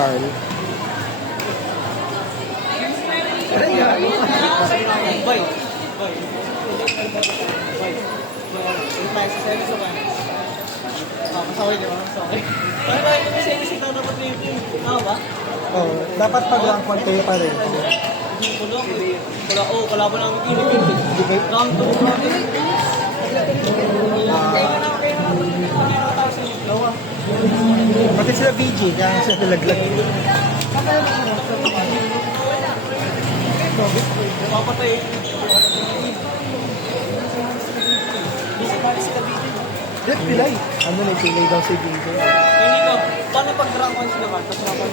Carl. Oh, dapat pag rank 1 kayo pa rin. Wala ba namin pinipin? Round 2. Pati sila BG, kaya siya nalaglag. Papatay. Dek, pilay. Ano na, pilay daw si BG. Hindi ko. Paano pag rank 1 sila man? Tapos rank 1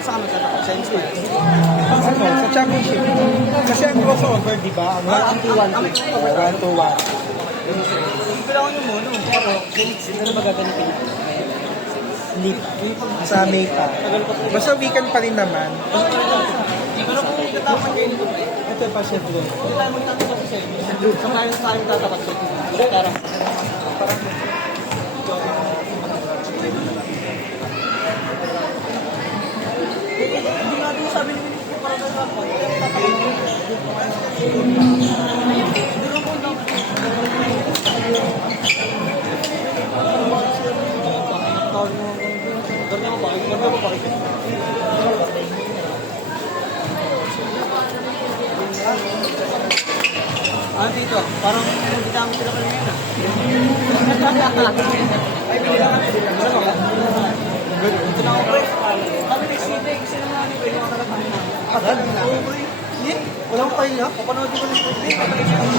saan kami tatapos? Sa instance. Ano, sa championship. Kasi ang crossover, di ba? Ang 1-2-1. 1-2-1. Kailangan nyo mo, no? Pero, sino na magaganapin? Leap. Sa Meta. Basta weekend pa rin naman. Pero kung tatapan kayo nito, Ito pa siya doon. hindi tayo magtatapat sa inyo. Sa tayo tatapat sa inyo. Parang, hindi nga din sabi ni Ministro para sa ako. Ano dito? Parang hindi na sila kanina. Ay, bilang ito na ako, pre. Kami nagsite, kasi naman ano, pwede makalapang na. Agad? Oo, pre. Hindi. Walang pahinga? Kapanood ko ng pre.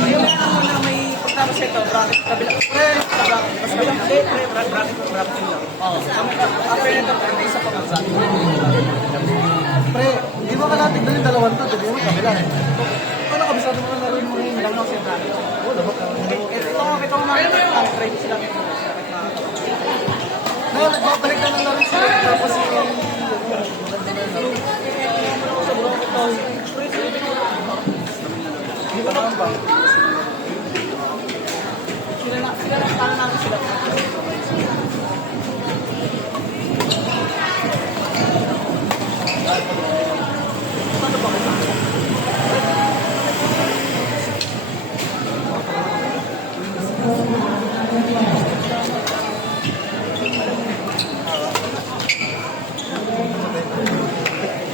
Yung na may pagtapos ito, bracket, kabila. Pre, mas bilang pre, bracket lang. Oo. After nito, pre, isa pa kang sabi. Pre, di ba ka natin doon yung dalawang to? Di ba kabila? Ano, kabisado mo na naroon mo yung dalawa siya bracket. Oo, dapat ka. Ito nga mga pre, sila. No, nagbabalik na lang rin sila. Tapos yung... Di ba naman ba? Sila lang, tala namin sila.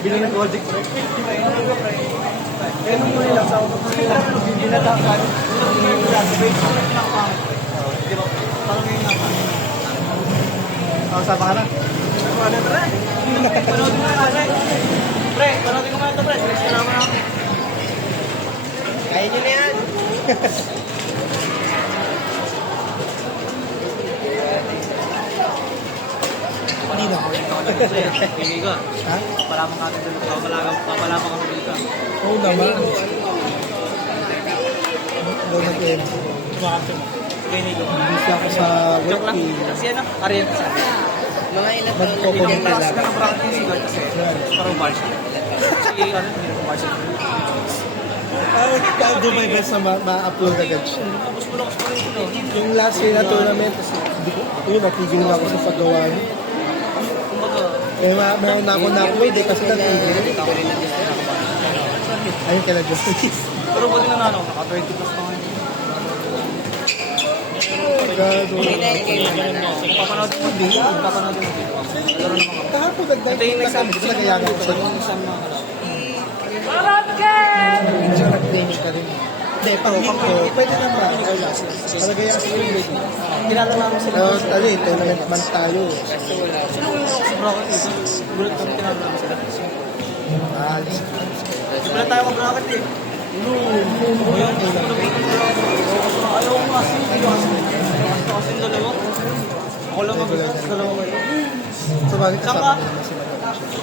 Bilang ng project, pre. Eh, nung muli lang sa ako. Hindi na takan. Parang ngayon nga pa. Sama ka na? Ano, pre? Panoodin mo na, pre. Pre, panoodin mo na ito, pre. Salamat ako. Kaya nyo na yan. Hindi na ako. Pili ka. Ha? Papalamang ka dito. Papalamang ka dito. Oo naman. Doon nag-end. Tumakasya mo. Pili ko. Busy ako sa Joke lang. working. Kasi yan, Ariel. Mga ilang taon na Magpo-comment bigyan na na lang. ng practice si God kasi parang varsity. Si ano, hindi ko varsity. I'll do my best na ma-upload agad siya. Tapos bulokas pa rin ito. Yung last year na tournament, hindi ko, yun, natigil na ako sa paggawa niya. Kumbaga, Eh, meron na ako na-upload eh, kasi natigil. Ayun ka na dyan. pero buti na ano, naka 20 plus pa ngayon. Gado. Papanood mo din, papanood mo din. Laro naman ako. Kahapon nag-dive. Ito yung exam, Kasi nagayagan ko sa yung exam mga kalap. minsan nag-training ka rin. Hindi, pang ko, pwede na ba? Palagay ako sa grade. Kilala namin sila. Pero, ano eh, tournament man tayo. Sino yung ako sa bracket eh? Gulat kami kilala namin sila. Alis. Wala tayo ka bracket eh. O yun, ayaw ko kasi. Kasi yung dalawa. Ako lang mag-gulat. Dalawa kayo. So, bakit Saan kasama ka? mo na si Madam siya?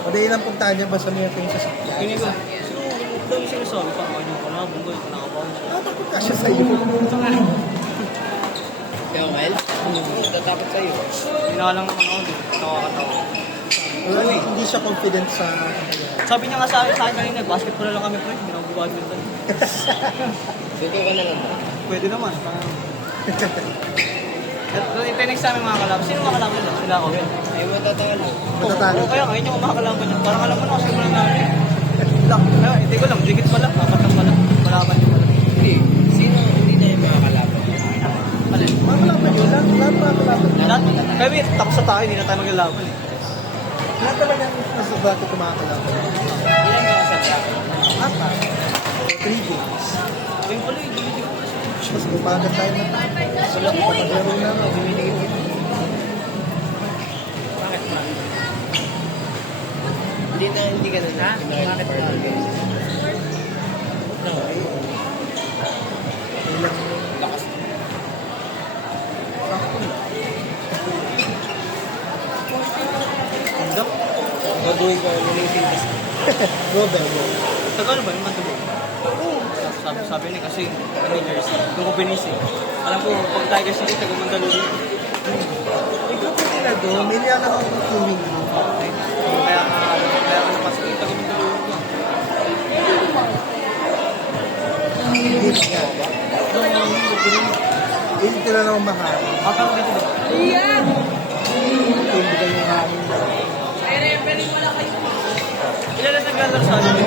Madali lang puntahan niya, basta may natin sa sakya. Hindi ko. Sino daw yung sinasabi pa? Ano yung pala, bunggoy, nakabaon siya. Ah, takot ka siya sa'yo. Kaya well? Tatakot sa'yo. Hinalang naman ako din. Nakakatawa. Uy, hindi siya confident sa... Sabi niya nga sa akin kanina, basketball na lang kami pre. Hindi na mag-badminton. Dito ka na lang. Pwede naman. Ito next sa amin mga kalaban. Sino mga kalaban nila? Sila ako. Ay, matatalo. Matatalo. Oo, kaya ngayon yung mga kalaban niya. Parang alam mo na kasi muna namin. Hindi ko lang, dikit pala. Apat lang pala. Kalaban niyo pala. Hindi. Sino hindi na yung mga kalaban? Alin? Makakalaban yun. Lahat makakalaban. Lahat. Kaya may tapos sa tayo, hindi na tayo maglalaban eh. Lahat talaga nasa dati kumakalaban. Ilan mga sadya? Apat. 3 games. Ayun pala, hindi ko pala siya. Tapos umaga tayo na. Wala ko maglaro na. Bakit ba? Hindi ka na. Bakit ba? No. Ilang Lakas. Hindi. Gagawin ko yung fitness. go Belgo. Tagal ba yung matubo? Oo. Sabi niya kasi, managers, doon ko pinis eh. Alam ko, pag Tiger City, taga-Mandaluyong. Ikaw pwede na doon. May niyakan ako ng swimming room. Kaya ka napasok yung taga-Mandaluyong ko. Hindi nga. Hindi na lang mahal. Pero dito ba? Hindi ka yung hangin. Ilan na naglalaro sa atin? Sa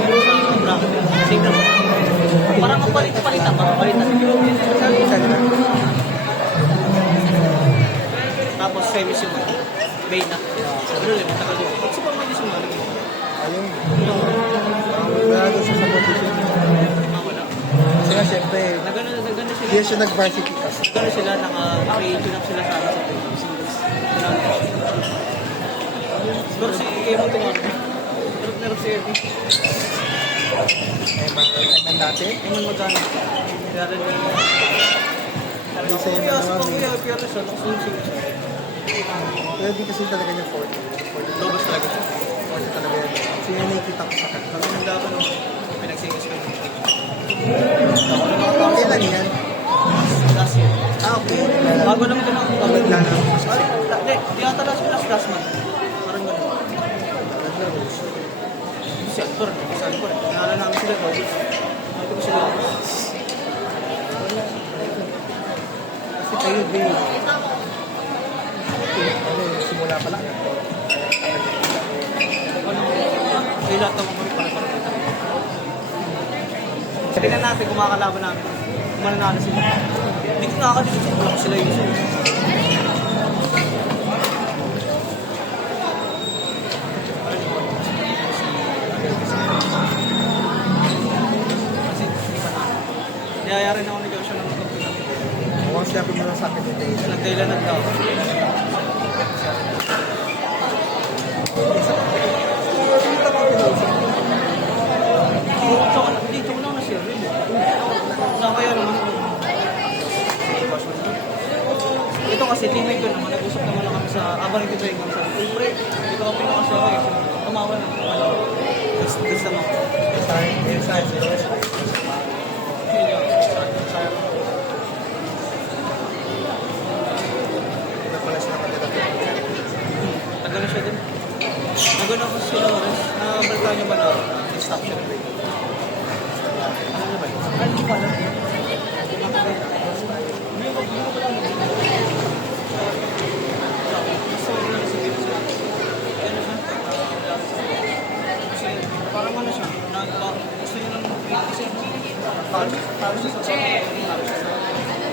bracket. Same lang. Parang mapalit-palitan. Isa na. Tapos semis yung main na. Pero ulit, matagal yun. Ba't si Pamay di sumali? Ayun. Wala doon sa competition. Wala. Kasi nga syempre, Nagano sila. hindi siya nag-varsity kasi. Nagano sila, naka-tune up sila sa ano sa singles. Siguro si Emo tumawag. Meron si Evi. Eman dati. Eman magkano. Kaya rin Hindi sa Eman Kaya sa naman. pag-kaya siya, nakasing-sing siya. Pero di kasi talaga niya 40. 40 Lobas talaga siya. talaga yan. Kasi yan nakikita ko sa kanya. Pag naglaban ako, pinagsingas ko. Kailan yan? Last year. Ah, okay. Bago lang ito na ako. Naglalaro ko siya. Hindi, di ata last month. Parang gano'n. Si Alcor, Nalala namin sila, Robert. Nakita ko sila. Kasi kayo, babe. Simula pa lang. Kaya lahat naman kami para. Tingnan natin kung makakalaban namin. Kung mananalo sila. Hindi ko nakakadito sa block sila yung isa. Niyayari na ako negosyo ng mga Mukhang sinabi mo lang sa akin today. nagdailan ng tao. Dito ko lang na-share yun. Saan kaya naman? Ito kasi teammate ko naman, nag-usap naman lang kami sa abang nito yung kami sa pre, dito kami nakasama eh. Tumawa na. Gusto mo. Tagal na siya din. Nagano ko si Lawrence, nabalita niyo ba na stop siya? Ano na ba yun? Ano ko pala? Parang ano siya, gusto niya ng kasi para siya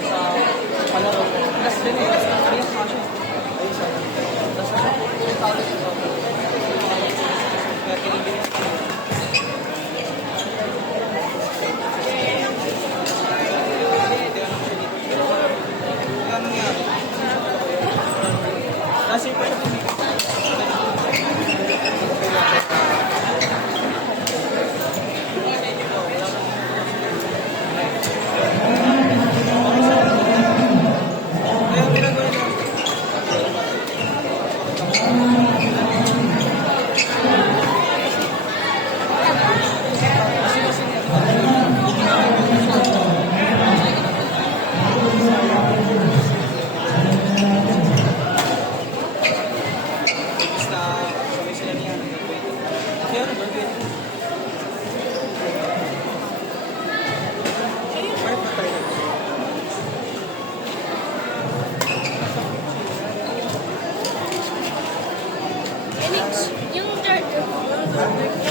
sa palaro. Tapos din eh, tapos nakareact pa siya. Tapos kaya kinigil niya. Hindi, ano siya dito. Kaya nangyari? Yung charger ko.